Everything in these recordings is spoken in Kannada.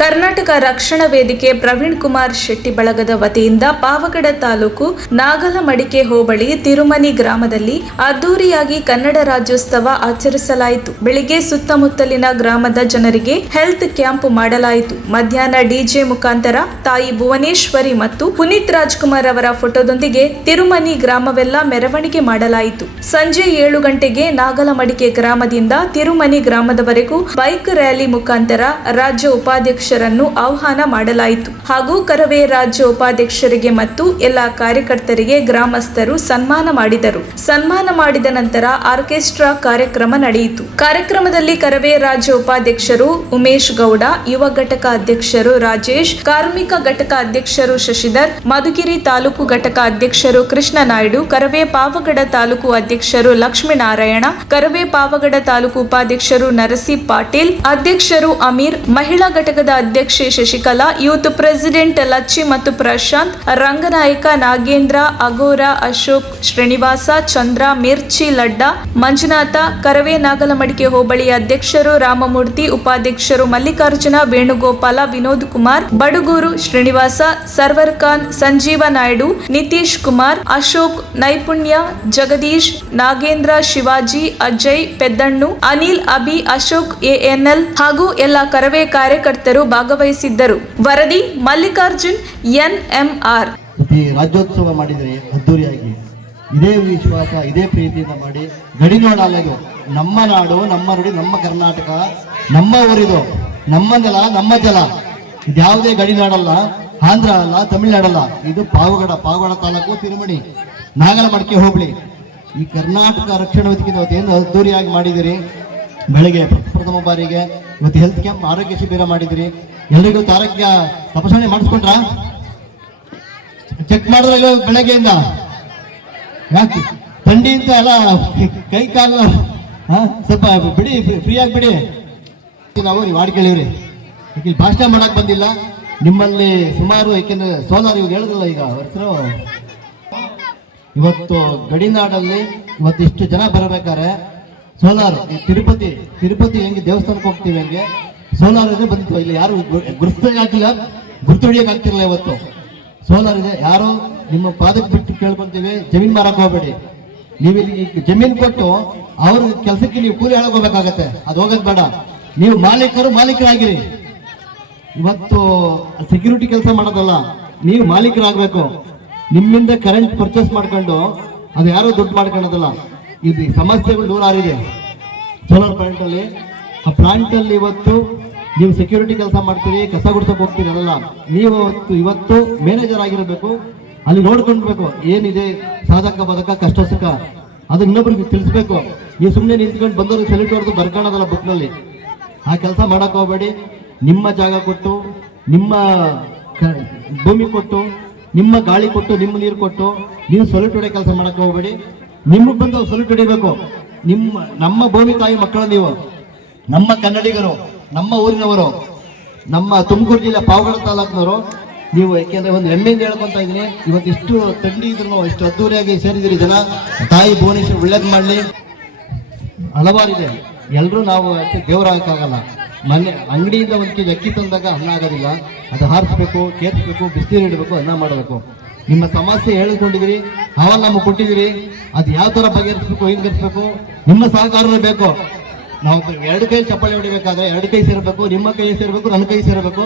ಕರ್ನಾಟಕ ರಕ್ಷಣಾ ವೇದಿಕೆ ಪ್ರವೀಣ್ ಕುಮಾರ್ ಶೆಟ್ಟಿ ಬಳಗದ ವತಿಯಿಂದ ಪಾವಗಡ ತಾಲೂಕು ನಾಗಲಮಡಿಕೆ ಹೋಬಳಿ ತಿರುಮನಿ ಗ್ರಾಮದಲ್ಲಿ ಅದ್ದೂರಿಯಾಗಿ ಕನ್ನಡ ರಾಜ್ಯೋತ್ಸವ ಆಚರಿಸಲಾಯಿತು. ಬೆಳಿಗ್ಗೆ ಸುತ್ತಮುತ್ತಲಿನ ಗ್ರಾಮದ ಜನರಿಗೆ ಹೆಲ್ತ್ ಕ್ಯಾಂಪ್ ಮಾಡಲಾಯಿತು. ಮಧ್ಯಾಹ್ನ ಡಿಜೆ ಮುಖಾಂತರ ತಾಯಿ ಭುವನೇಶ್ವರಿ ಮತ್ತು ಪುನೀತ್ ರಾಜ್ಕುಮಾರ್ ಅವರ ಫೋಟೋದೊಂದಿಗೆ ತಿರುಮನಿ ಗ್ರಾಮವೆಲ್ಲ ಮೆರವಣಿಗೆ ಮಾಡಲಾಯಿತು. ಸಂಜೆ 7 ಗಂಟೆಗೆ ನಾಗಲಮಡಿಕೆ ಗ್ರಾಮದಿಂದ ತಿರುಮನಿ ಗ್ರಾಮದವರೆಗೂ ಬೈಕ್ ರ್ಯಾಲಿ ಮುಖಾಂತರ ರಾಜ್ಯ ಉಪಾಧ್ಯಕ್ಷರನ್ನು ಆಹ್ವಾನ ಮಾಡಲಾಯಿತು. ಹಾಗೂ ಕರವೇ ರಾಜ್ಯ ಉಪಾಧ್ಯಕ್ಷರಿಗೆ ಮತ್ತು ಎಲ್ಲ ಕಾರ್ಯಕರ್ತರಿಗೆ ಗ್ರಾಮಸ್ಥರು ಸನ್ಮಾನ ಮಾಡಿದರು. ಸನ್ಮಾನ ಮಾಡಿದ ನಂತರ ಆರ್ಕೆಸ್ಟ್ರಾ ಕಾರ್ಯಕ್ರಮ ನಡೆಯಿತು. ಕಾರ್ಯಕ್ರಮದಲ್ಲಿ ಕರವೇ ರಾಜ್ಯ ಉಪಾಧ್ಯಕ್ಷರು ಉಮೇಶ್ ಗೌಡ, ಯುವ ಘಟಕ ಅಧ್ಯಕ್ಷರು ರಾಜೇಶ್, ಕಾರ್ಮಿಕ ಘಟಕ ಅಧ್ಯಕ್ಷರು ಶಶಿಧರ್, ಮಧುಗಿರಿ ತಾಲೂಕು ಘಟಕ ಅಧ್ಯಕ್ಷರು ಕೃಷ್ಣ ನಾಯ್ಡು, ಕರವೇ ಪಾವಗಡ ತಾಲೂಕು ಅಧ್ಯಕ್ಷರು ಲಕ್ಷ್ಮೀನಾರಾಯಣ, ಕರವೇ ಪಾವಗಡ ತಾಲೂಕು ಉಪಾಧ್ಯಕ್ಷರು ನರಸಿ ಪಾಟೀಲ್, ಅಧ್ಯಕ್ಷರು ಅಮೀರ್, ಮಹಿಳಾ ಘಟಕದ ಅಧ್ಯಕ್ಷೆ ಶಶಿಕಲಾ, ಯೂತ್ ಪ್ರೆಸಿಡೆಂಟ್ ಲಚ್ಚಿ ಮತ್ತು ಪ್ರಶಾಂತ್, ರಂಗನಾಯಕ ನಾಗೇಂದ್ರ, ಅಗೋರ, ಅಶೋಕ್, ಶ್ರೀನಿವಾಸ, ಚಂದ್ರ, ಮಿರ್ಚಿ, ಲಡ್ಡಾ, ಮಂಜುನಾಥ, ಕರವೇ ನಾಗಲಮಡಿಕೆ ಹೋಬಳಿ ಅಧ್ಯಕ್ಷರು ರಾಮಮೂರ್ತಿ, ಉಪಾಧ್ಯಕ್ಷರು ಮಲ್ಲಿಕಾರ್ಜುನ, ವೇಣುಗೋಪಾಲ, ವಿನೋದ್ ಕುಮಾರ್, ಬಡುಗೂರು ಶ್ರೀನಿವಾಸ, ಸರ್ವರ್ ಖಾನ್, ಸಂಜೀವ ನಾಯ್ಡು, ನಿತೀಶ್ ಕುಮಾರ್, ಅಶೋಕ್, ನೈಪುಣ್ಯ, ಜಗದೀಶ್, ನಾಗೇಂದ್ರ, ಶಿವಾಜಿ, ಅಜಯ್, ಪೆದ್ದಣ್ಣು, ಅನಿಲ್, ಅಭಿ, ಅಶೋಕ್, ಎಎನ್ಎಲ್ ಹಾಗೂ ಎಲ್ಲ ಕರವೇ ಕಾರ್ಯಕರ್ತರು ಭಾಗವಹಿಸಿದ್ದರು. ವರದಿ ಮಲ್ಲಿಕಾರ್ಜುನ್, ಎನ್ಎಂಆರ್. ರಾಜ್ಯೋತ್ಸವ ಮಾಡಿದರೆ ಅದ್ದೂರಿಯಾಗಿ ಇದೇ ವಿಶ್ವಾಸ, ಇದೇ ಪ್ರೀತಿಯಿಂದ ಮಾಡಿ ಗಡಿನಾಡಲ್ಲದು. ನಮ್ಮ ನಾಡು, ನಮ್ಮ ನುಡಿ, ನಮ್ಮ ಕರ್ನಾಟಕ, ನಮ್ಮ ಊರಿದು, ನಮ್ಮ ನೆಲ, ನಮ್ಮ ಜಲ. ಇದ್ಯಾವುದೇ ಗಡಿನಾಡಲ್ಲ, ಆಂಧ್ರ ಅಲ್ಲ, ತಮಿಳುನಾಡಲ್ಲ. ಇದು ಪಾವಗಡ ತಾಲೂಕು ತಿರುಮಣಿ ನಾಗಲಮಡಿಕೆ ಹೋಬಳಿ. ಈ ಕರ್ನಾಟಕ ರಕ್ಷಣಾ ವೇದಿಕೆ ಏನು ಅದ್ದೂರಿಯಾಗಿ ಮಾಡಿದಿರಿ. ಬೆಳಗ್ಗೆ ಪ್ರಥಮ ಬಾರಿಗೆ ಇವತ್ತು ಹೆಲ್ತ್ ಕ್ಯಾಂಪ್, ಆರೋಗ್ಯ ಶಿಬಿರ ಮಾಡಿದಿರಿ. ಎಲ್ರಿಗೂ ಆರೋಗ್ಯ ತಪಾಸಣೆ ಮಾಡಿಸ್ಕೊಂಡ್ರ? ಚೆಕ್ ಮಾಡಿದ್ರೆ ಬೆಳಗ್ಗೆಯಿಂದ ಯಾಕೆ ಥಂಡಿಯಿಂದ ಎಲ್ಲ ಕೈ ಕಾಲು ಸ್ವಲ್ಪ ಬಿಡಿ, ಫ್ರೀಯಾಗಿ ಬಿಡಿ. ನಾವು ನೀವು ಆಡ್ಕೇಳಿವ್ರಿ, ಇಲ್ಲಿ ಭಾಷಣ ಮಾಡಕ್ ಬಂದಿಲ್ಲ. ನಿಮ್ಮಲ್ಲಿ ಸುಮಾರು, ಯಾಕೆಂದ್ರೆ ಸೋಲಾರ್ ಇವಾಗ ಹೇಳಿದ್ರಲ್ಲ, ಈಗ ಹೆಸರು ಇವತ್ತು ಗಡಿನಾಡಲ್ಲಿ ಇವತ್ತು ಇಷ್ಟು ಜನ ಬರಬೇಕಾರೆ ಸೋಲಾರ್ ತಿರುಪತಿ ಹೆಂಗೆ ದೇವಸ್ಥಾನಕ್ಕೆ ಹೋಗ್ತೀವಿ ಹಂಗೆ ಸೋಲಾರ್ ಇದೆ ಬಂದಿತ್ತು. ಇಲ್ಲಿ ಯಾರು ಗುರುತಿಲ್ಲ, ಗುರುತು ಹಿಡಿಯಕ್ಕೆ ಆಗ್ತಿರಲಿಲ್ಲ. ಇವತ್ತು ಸೋಲಾರ್ ಇದೆ. ಯಾರು ನಿಮ್ಮ ಪಾದಕ್ಕೆ ಬಿಟ್ಟು ಕೇಳ್ಕೊಂತೀವಿ, ಜಮೀನ್ ಮಾರಕ್ಕೆ ಹೋಗ್ಬೇಡಿ. ನೀವು ಇಲ್ಲಿ ಜಮೀನು ಕೊಟ್ಟು ಅವ್ರ ಕೆಲಸಕ್ಕೆ ನೀವು ಕೂಲಿ ಹೇಳಕ್ ಹೋಗ್ಬೇಕಾಗತ್ತೆ. ಅದು ಹೋಗೋದು ಬೇಡ. ನೀವು ಮಾಲೀಕರಾಗಿರಿ. ಇವತ್ತು ಸೆಕ್ಯೂರಿಟಿ ಕೆಲಸ ಮಾಡೋದಲ್ಲ, ನೀವು ಮಾಲೀಕರಾಗಬೇಕು. ನಿಮ್ಮಿಂದ ಕರೆಂಟ್ ಪರ್ಚೇಸ್ ಮಾಡ್ಕೊಂಡು ಅದು ಯಾರೋ ದುಡ್ಡು ಮಾಡ್ಕೊಳ್ಳೋದಲ್ಲ. ಇದು ಸಮಸ್ಯೆಗಳು ನೂರಾರಿದೆ ಸೋಲಾರ್ ಪ್ಲಾಂಟ್ ಅಲ್ಲಿ. ಆ ಪ್ಲಾಂಟ್ ಅಲ್ಲಿ ಇವತ್ತು ನೀವು ಸೆಕ್ಯೂರಿಟಿ ಕೆಲಸ ಮಾಡ್ತೀರಿ, ಕಸ ಗುಡ್ಸಕ್ ಹೋಗ್ತೀರಿ, ಅದಲ್ಲ. ನೀವು ಇವತ್ತು ಮ್ಯಾನೇಜರ್ ಆಗಿರಬೇಕು. ಅಲ್ಲಿ ನೋಡ್ಕೊಂಡ್ಬೇಕು ಏನಿದೆ ಸಾಧಕ ಬದಕ, ಕಷ್ಟ ಸುಖ, ಅದು ಇನ್ನೊಬ್ರಿಗೆ ತಿಳಿಸ್ಬೇಕು. ನೀವು ಸುಮ್ಮನೆ ನಿಂತ್ಕೊಂಡು ಬಂದವ್ರಿಗೆ ಸೆಲೆಕ್ಟ್ ಹೊಡೆದು ಬರ್ಕೊಳ್ಳೋದಲ್ಲ ಬುಕ್ನಲ್ಲಿ. ಆ ಕೆಲಸ ಮಾಡಕ್ ಹೋಗ್ಬೇಡಿ. ನಿಮ್ಮ ಜಾಗ ಕೊಟ್ಟು, ನಿಮ್ಮ ಭೂಮಿ ಕೊಟ್ಟು, ನಿಮ್ಮ ಗಾಳಿ ಕೊಟ್ಟು, ನಿಮ್ಮ ನೀರು ಕೊಟ್ಟು ನೀವು ಸೊಲ್ಯೂಟ್ ಹೊಡೆ ಕೆಲಸ ಮಾಡಕ್ ಹೋಗ್ಬೇಡಿ. ನಿಮಗೆ ಬಂದು ಸೊಲ್ಯೂಟ್ ಹೊಡಿಬೇಕು. ನಮ್ಮ ಭೂಮಿ ತಾಯಿ ಮಕ್ಕಳು ನೀವು, ನಮ್ಮ ಕನ್ನಡಿಗರು, ನಮ್ಮ ಊರಿನವರು, ನಮ್ಮ ತುಮಕೂರು ಜಿಲ್ಲೆ ಪಾವಗಡ ತಾಲೂಕಿನವರು ನೀವು. ಯಾಕೆಂದ್ರೆ ಒಂದು ಹೆಮ್ಮೆಯಿಂದ ಹೇಳ್ಕೊಂತ ಇದ್ದೀನಿ, ಇವತ್ತು ಇಷ್ಟು ಥಂಡಿ ಇದ್ರು ಇಷ್ಟು ಅದ್ದೂರಿಯಾಗಿ ಸೇರಿದಿರಿ ಜನ. ತಾಯಿ ಭುವನೇಶ್ವರಿ ಒಳ್ಳೇದು ಮಾಡಲಿ. ಹಲವಾರಿದೆ, ಎಲ್ಲರೂ ನಾವು ದೇವರಾಗಕ್ಕಾಗಲ್ಲ. ಮನೆ ಅಂಗಡಿಯಿಂದ 1 ಕೆಜಿ ಅಕ್ಕಿ ತಂದಾಗ ಅನ್ನ ಆಗೋದಿಲ್ಲ. ಅದು ಹಾರಿಸ್ಬೇಕು, ಕೇರ್ಸ್ಬೇಕು, ಬಿಸಿನೀರು ಇಡಬೇಕು, ಅನ್ನ ಮಾಡಬೇಕು. ನಿಮ್ಮ ಸಮಸ್ಯೆ ಹೇಳಿಕೊಂಡಿದ್ದೀರಿ, ಅವಾಗ ನಮಗೆ ಕೊಟ್ಟಿದ್ದೀರಿ. ಅದು ಯಾವ ಥರ ಬಗೆಹರಿಸ್ಬೇಕು, ಹಿಂಗರಿಸ್ಬೇಕು, ನಿಮ್ಮ ಸಹಕಾರವೇ ಬೇಕು. ನಾವು 2 ಕೈ ಚಪ್ಪಾಳೆ ಹೊಡಿಬೇಕಾದ್ರೆ 2 ಕೈ ಸೇರಬೇಕು. ನಿಮ್ಮ ಕೈ ಸೇರಬೇಕು, ನನ್ನ ಕೈ ಸೇರಬೇಕು.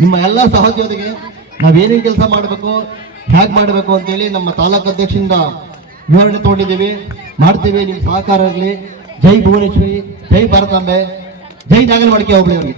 ನಿಮ್ಮ ಎಲ್ಲ ಸಹೋದ್ಯೋಗಿಗೆ ನಾವೇನೇನು ಕೆಲಸ ಮಾಡಬೇಕು, ಹೇಗೆ ಮಾಡಬೇಕು ಅಂತೇಳಿ ನಮ್ಮ ತಾಲೂಕು ಅಧ್ಯಕ್ಷರಿಂದ ವಿವರಣೆ ತಗೊಂಡಿದ್ದೀವಿ, ಮಾಡ್ತೀವಿ. ನಿಮ್ಮ ಸಹಕಾರ ಇರಲಿ. ಜೈ ಭುವನೇಶ್ವರಿ, ಜೈ ಭಾರತಾಂಬೆ, ಜೈ ನಾಗಲಮಡಿಕೆ ಹೋಬಳಿ ಅವರಿಗೆ.